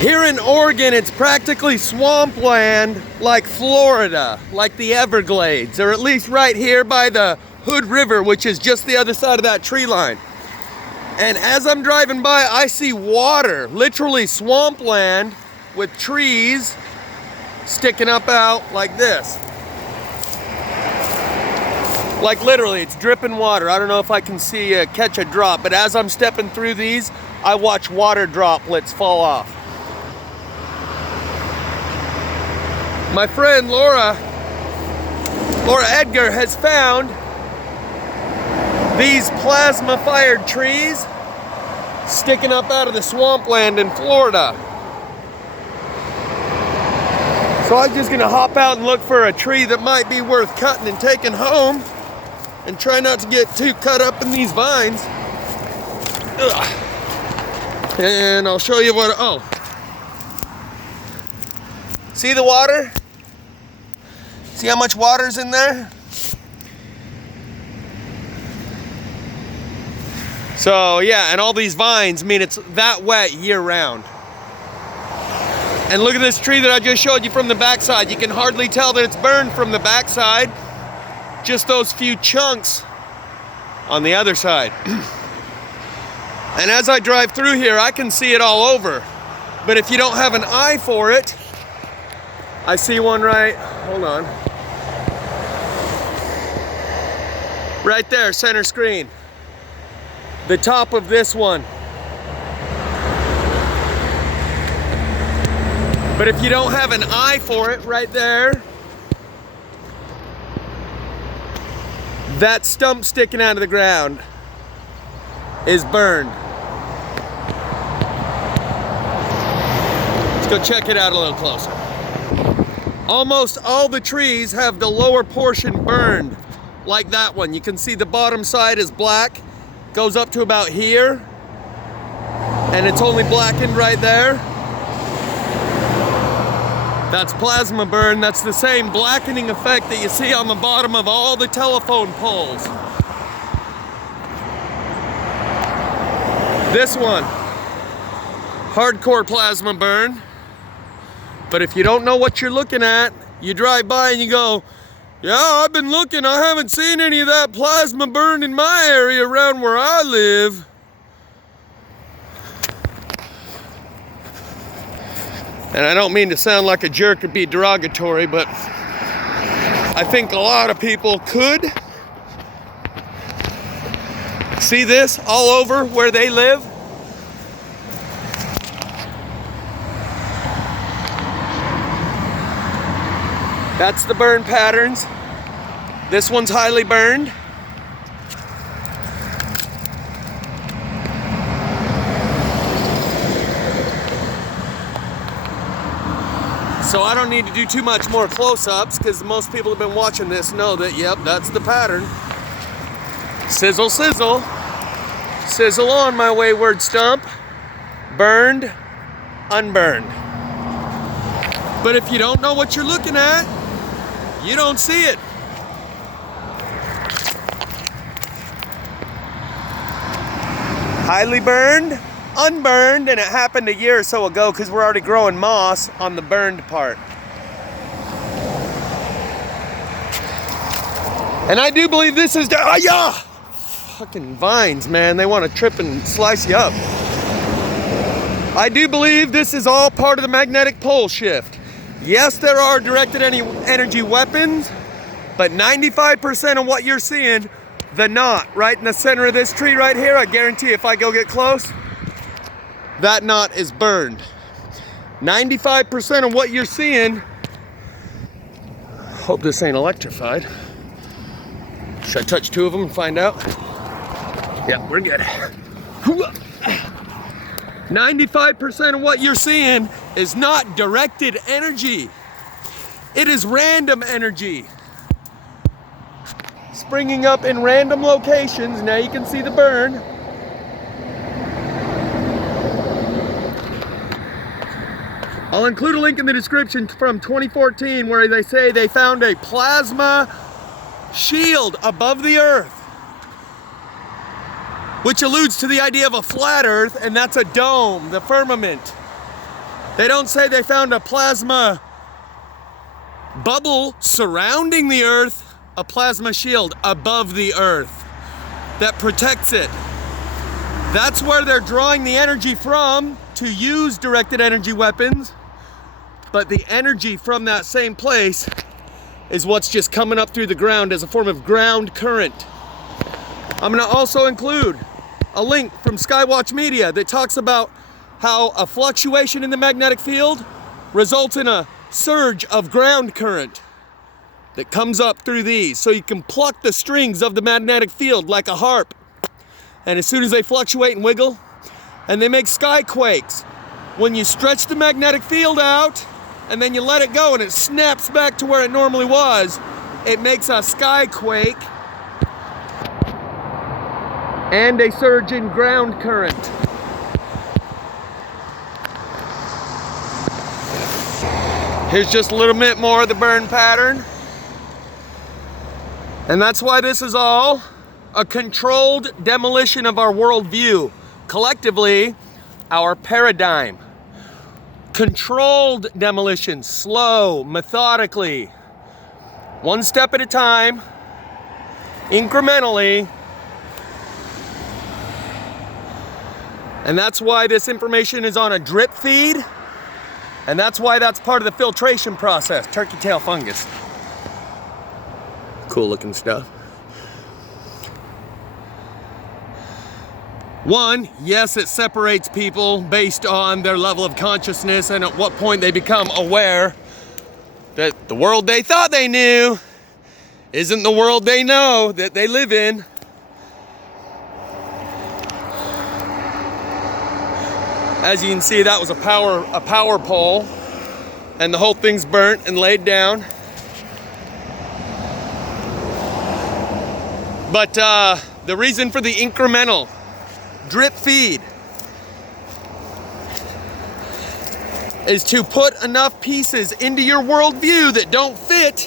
Here in Oregon, it's practically swampland like Florida, like the Everglades, or at least right here by the Hood River, which is just the other side of that tree line. And as I'm driving by, I see water, literally swampland with trees sticking up out like this. Like literally, it's dripping water. I don't know if I can see catch a drop, but as I'm stepping through these, I watch water droplets fall off. My friend Laura Edgar has found these plasma-fired trees sticking up out of the swampland in Florida. So I'm just gonna hop out and look for a tree that might be worth cutting and taking home, and try not to get too cut up in these vines. Ugh. And I'll show you what, oh. See the water? See how much water's in there? So yeah, and all these vines mean it's that wet year round. And look at this tree that I just showed you from the backside. You can hardly tell that it's burned from the backside. Just those few chunks on the other side. And as I drive through here, I can see it all over. But if you don't have an eye for it, I see one right, hold on. Right there, center screen. The top of this one. But if you don't have an eye for it, right there, that stump sticking out of the ground is burned. Let's go check it out a little closer. Almost all the trees have the lower portion burned, like that one. You can see the bottom side is black, goes up to about here, and it's only blackened right there. That's plasma burn. That's the same blackening effect that you see on the bottom of all the telephone poles. This one, hardcore plasma burn. But if you don't know what you're looking at, you drive by and you go, yeah, I've been looking, I haven't seen any of that plasma burn in my area around where I live. And I don't mean to sound like a jerk or be derogatory, but I think a lot of people could see this all over where they live. That's the burn patterns. This one's highly burned. So I don't need to do too much more close-ups because most people have been watching this know that, yep, that's the pattern. Sizzle, sizzle. Sizzle on, my wayward stump. Burned, unburned. But if you don't know what you're looking at, you don't see it. Highly burned, unburned, and it happened a year or so ago because we're already growing moss on the burned part. And I do believe this is fucking vines, man. They want to trip and slice you up. I do believe this is all part of the magnetic pole shift. Yes, there are directed energy weapons, but 95% of what you're seeing, the knot right in the center of this tree right here, I guarantee if I go get close, that knot is burned. 95% of what you're seeing, hope this ain't electrified. Should I touch two of them and find out? Yeah, we're good. 95% of what you're seeing is not directed energy. It is random energy. Springing up in random locations. Now you can see the burn. I'll include a link in the description from 2014 where they say they found a plasma shield above the earth, which alludes to the idea of a flat earth, and that's a dome, the firmament. They don't say they found a plasma bubble surrounding the Earth, a plasma shield above the Earth that protects it. That's where they're drawing the energy from to use directed energy weapons, but the energy from that same place is what's just coming up through the ground as a form of ground current. I'm gonna also include a link from Skywatch Media that talks about how a fluctuation in the magnetic field results in a surge of ground current that comes up through these. So you can pluck the strings of the magnetic field like a harp. And as soon as they fluctuate and wiggle, and they make skyquakes. When you stretch the magnetic field out, and then you let it go and it snaps back to where it normally was, it makes a skyquake and a surge in ground current. Here's just a little bit more of the burn pattern. And that's why this is all a controlled demolition of our worldview. Collectively, our paradigm. Controlled demolition, slow, methodically, one step at a time, incrementally. And that's why this information is on a drip feed. And that's why that's part of the filtration process. Turkey tail fungus. Cool looking stuff. One, yes, it separates people based on their level of consciousness and at what point they become aware that the world they thought they knew isn't the world they know that they live in. As you can see, that was a power pole, and the whole thing's burnt and laid down. But the reason for the incremental drip feed is to put enough pieces into your worldview that don't fit,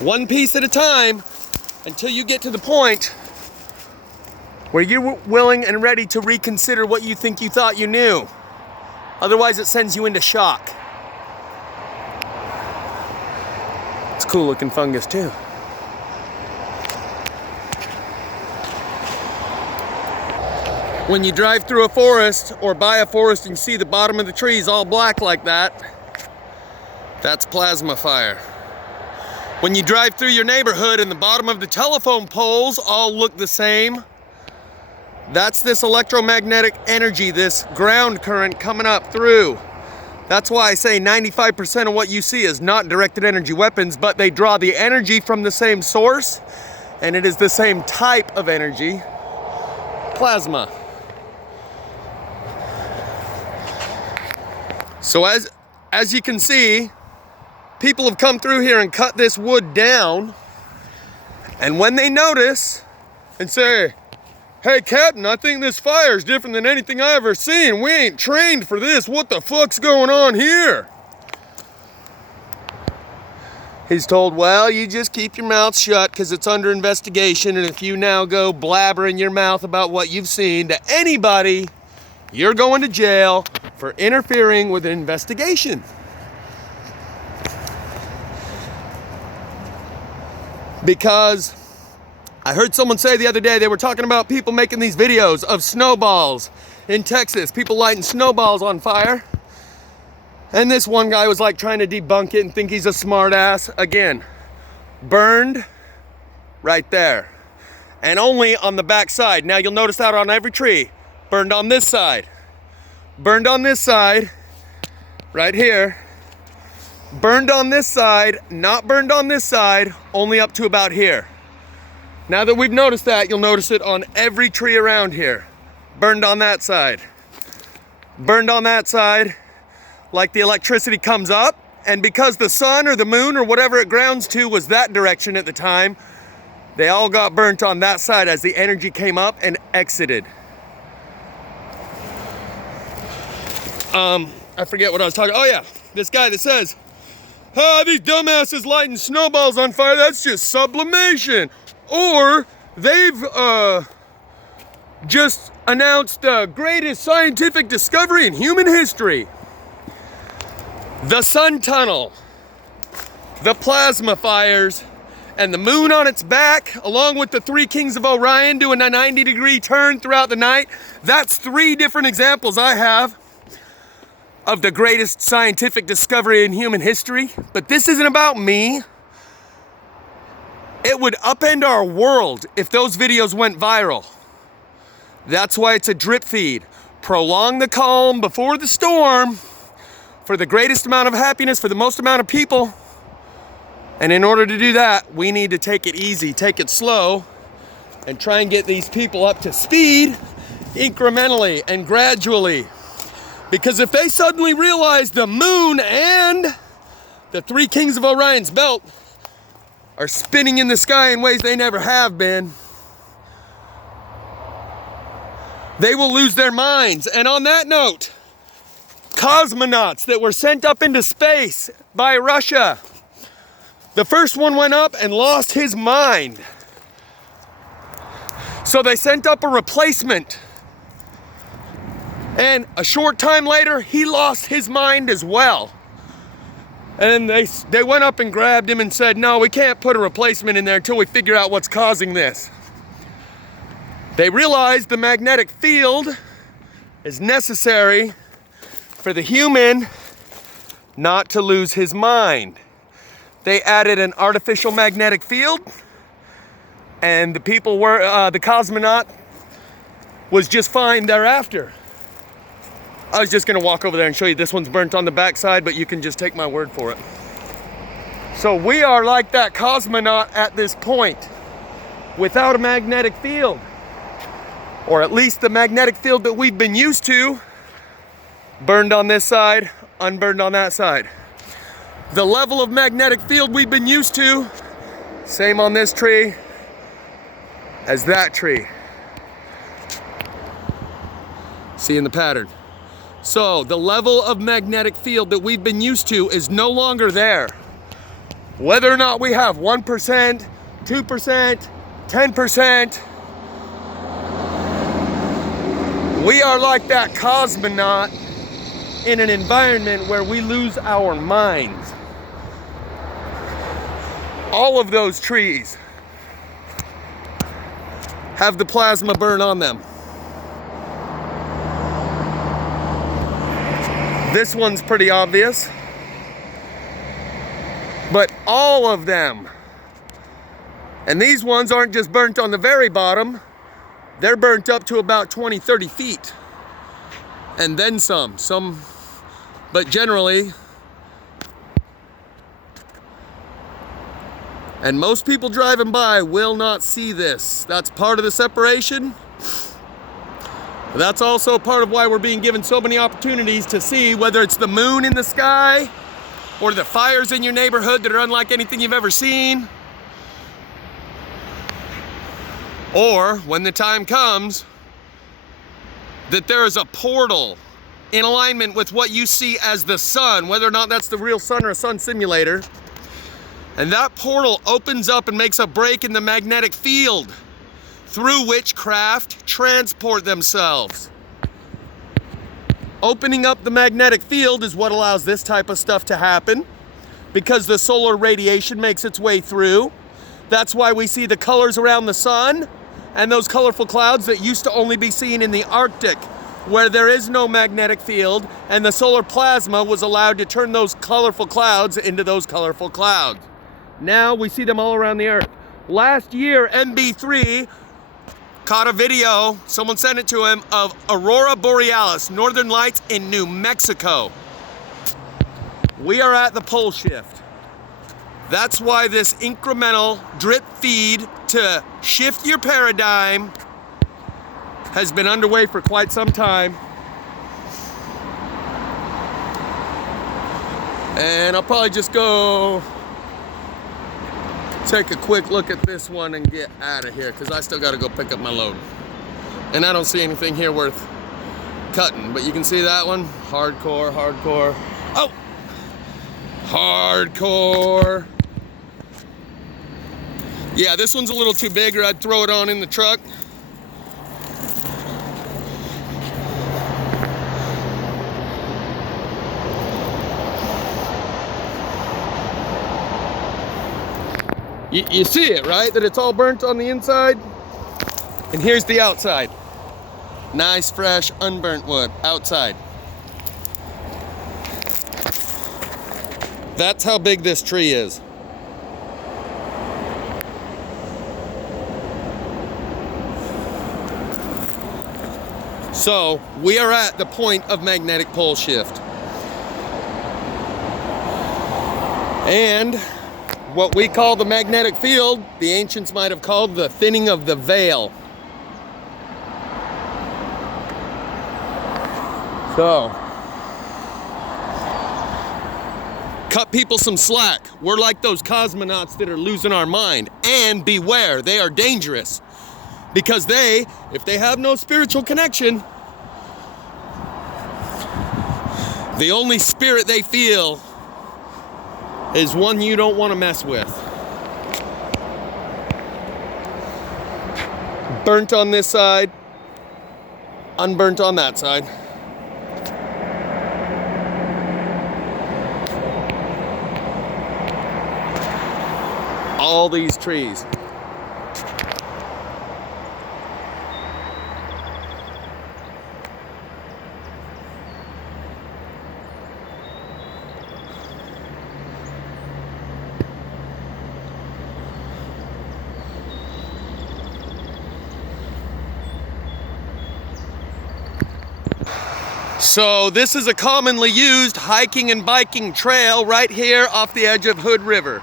one piece at a time, until you get to the point where you're willing and ready to reconsider what you think you thought you knew. Otherwise, it sends you into shock. It's cool looking fungus too. When you drive through a forest or by a forest and you see the bottom of the trees all black like that, that's plasma fire. When you drive through your neighborhood and the bottom of the telephone poles all look the same, that's this electromagnetic energy, this ground current coming up through. That's why I say 95% of what you see is not directed energy weapons, but they draw the energy from the same source, and it is the same type of energy, plasma. So as you can see, people have come through here and cut this wood down, and when they notice and say, "Hey Captain, I think this fire is different than anything I ever seen. We ain't trained for this. What the fuck's going on here?" He's told, "Well, you just keep your mouth shut because it's under investigation, and if you now go blabbering your mouth about what you've seen to anybody, you're going to jail for interfering with an investigation." Because I heard someone say the other day, they were talking about people making these videos of snowballs in Texas, people lighting snowballs on fire. And this one guy was like trying to debunk it and think he's a smart ass. Again, burned right there. And only on the back side. Now you'll notice that on every tree. Burned on this side. Burned on this side, right here. Burned on this side, not burned on this side, only up to about here. Now that we've noticed that, you'll notice it on every tree around here. Burned on that side. Burned on that side, like the electricity comes up, and because the sun or the moon or whatever it grounds to was that direction at the time, they all got burnt on that side as the energy came up and exited. I forget what I was talking. Oh yeah, this guy that says, "Ah, these dumbasses lighting snowballs on fire, that's just sublimation." Or they've just announced the greatest scientific discovery in human history. The sun tunnel, the plasma fires, and the moon on its back, along with the three kings of Orion doing a 90-degree turn throughout the night. That's 3 different examples I have of the greatest scientific discovery in human history. But this isn't about me. It would upend our world if those videos went viral. That's why it's a drip feed. Prolong the calm before the storm for the greatest amount of happiness for the most amount of people. And in order to do that, we need to take it easy, take it slow, and try and get these people up to speed incrementally and gradually. Because if they suddenly realize the moon and the 3 kings of Orion's belt are spinning in the sky in ways they never have been, they will lose their minds. And on that note, cosmonauts that were sent up into space by Russia. The first one went up and lost his mind. So they sent up a replacement. And a short time later, he lost his mind as well. And they went up and grabbed him and said, no, we can't put a replacement in there until we figure out what's causing this. They realized the magnetic field is necessary for the human not to lose his mind. They added an artificial magnetic field, and the people were, the cosmonaut was just fine thereafter. I was just gonna walk over there and show you this one's burnt on the backside, but you can just take my word for it. So we are like that cosmonaut at this point, without a magnetic field. Or at least the magnetic field that we've been used to, burned on this side, unburned on that side. The level of magnetic field we've been used to, same on this tree as that tree. Seeing the pattern. So the level of magnetic field that we've been used to is no longer there. Whether or not we have 1%, 2%, 10%, we are like that cosmonaut in an environment where we lose our minds. All of those trees have the plasma burn on them. This one's pretty obvious, but all of them. And these ones aren't just burnt on the very bottom, they're burnt up to about 20, 30 feet. And then some, but generally, and most people driving by will not see this. That's part of the separation. That's also part of why we're being given so many opportunities to see whether it's the moon in the sky or the fires in your neighborhood that are unlike anything you've ever seen. Or when the time comes that there is a portal in alignment with what you see as the sun, whether or not that's the real sun or a sun simulator, and that portal opens up and makes a break in the magnetic field through which craft transport themselves. Opening up the magnetic field is what allows this type of stuff to happen, because the solar radiation makes its way through. That's why we see the colors around the sun and those colorful clouds that used to only be seen in the Arctic, where there is no magnetic field, and the solar plasma was allowed to turn those colorful clouds into those colorful clouds. Now we see them all around the earth. Last year, MB3 caught a video, someone sent it to him, of Aurora Borealis, Northern Lights in New Mexico. We are at the pole shift. That's why this incremental drip feed to shift your paradigm has been underway for quite some time. And I'll probably just go take a quick look at this one and get out of here, because I still got to go pick up my load. And I don't see anything here worth cutting, but you can see that one. Hardcore, hardcore. Oh! Hardcore. Yeah, this one's a little too big, or I'd throw it on in the truck. You see it, right? That it's all burnt on the inside? And here's the outside. Nice, fresh, unburnt wood outside. That's how big this tree is. So, we are at the point of magnetic pole shift. And what we call the magnetic field, the ancients might have called the thinning of the veil. So, cut people some slack. We're like those cosmonauts that are losing our mind. And beware, they are dangerous. Because if they have no spiritual connection, the only spirit they feel is one you don't want to mess with. Burnt on this side, unburnt on that side. All these trees. So this is a commonly used hiking and biking trail right here off the edge of Hood River.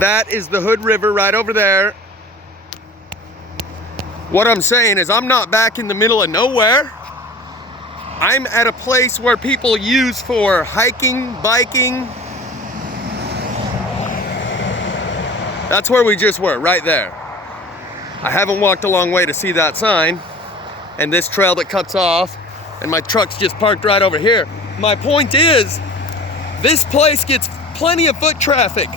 That is the Hood River right over there. What I'm saying is I'm not back in the middle of nowhere. I'm at a place where people use for hiking, biking. That's where we just were, right there. I haven't walked a long way to see that sign. And this trail that cuts off, and my truck's just parked right over here. My point is, this place gets plenty of foot traffic.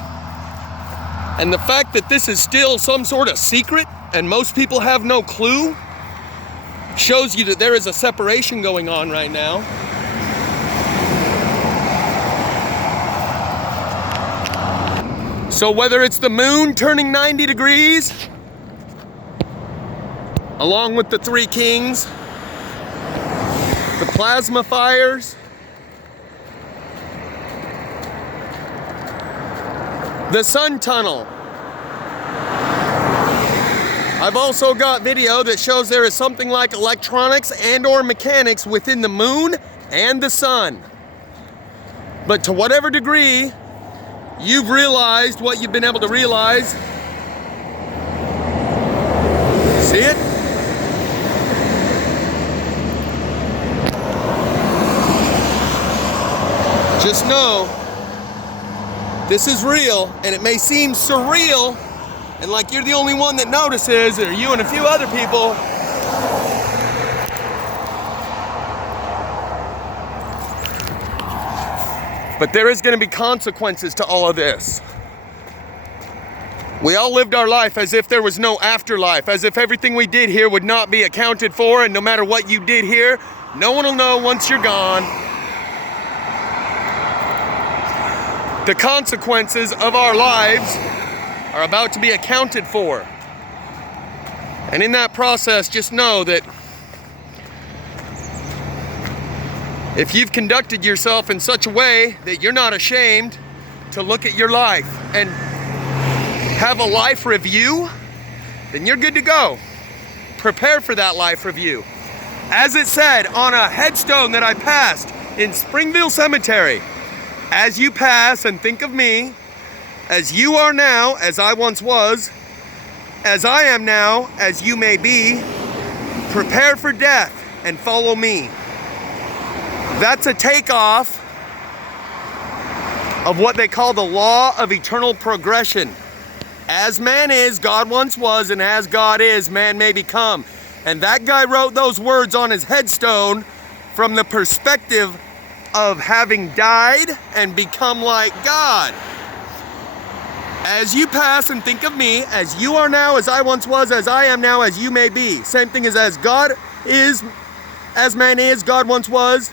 And the fact that this is still some sort of secret, and most people have no clue, shows you that there is a separation going on right now. So whether it's the moon turning 90 degrees, along with the Three Kings, the plasma fires, the sun tunnel. I've also got video that shows there is something like electronics and/or mechanics within the moon and the sun. But to whatever degree you've realized what you've been able to realize, see it? Just know, this is real, and it may seem surreal, and like you're the only one that notices, or you and a few other people. But there is going to be consequences to all of this. We all lived our life as if there was no afterlife, as if everything we did here would not be accounted for, and no matter what you did here, no one will know once you're gone. The consequences of our lives are about to be accounted for. And in that process, just know that if you've conducted yourself in such a way that you're not ashamed to look at your life and have a life review, then you're good to go. Prepare for that life review. As it said on a headstone that I passed in Springville Cemetery, as you pass and think of me, as you are now, as I once was, as I am now, as you may be, prepare for death and follow me. That's a takeoff of what they call the law of eternal progression. As man is, God once was, and as God is, man may become. And that guy wrote those words on his headstone from the perspective of having died and become like God. As you pass and think of me, as you are now, as I once was, as I am now, as you may be. Same thing as God is, as man is, God once was,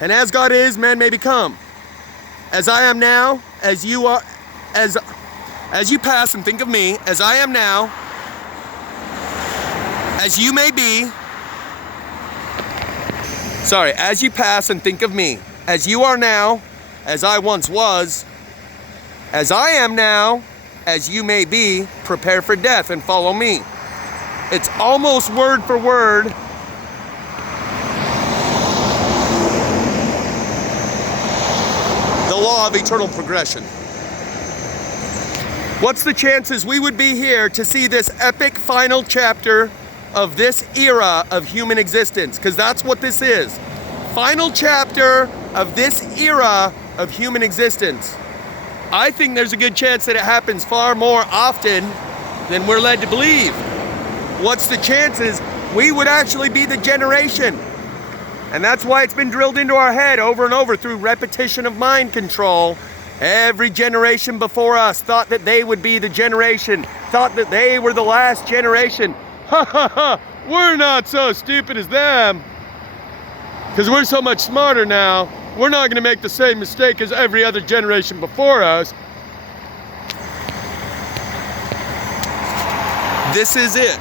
and as God is, man may become. as I am now, as you are, as you pass and think of me, as I am now, as you may be. Sorry, as you pass and think of me, as you are now, as I once was, as I am now, as you may be, prepare for death and follow me. It's almost word for word the law of eternal progression. What's the chances we would be here to see this epic final chapter of this era of human existence? Because that's what this is. Final chapter of this era of human existence. I think there's a good chance that it happens far more often than we're led to believe. What's the chances we would actually be the generation? And that's why it's been drilled into our head over and over through repetition of mind control. Every generation before us thought that they would be the generation, thought that they were the last generation. Ha ha ha, we're not so stupid as them. Because we're so much smarter now, we're not going to make the same mistake as every other generation before us. This is it.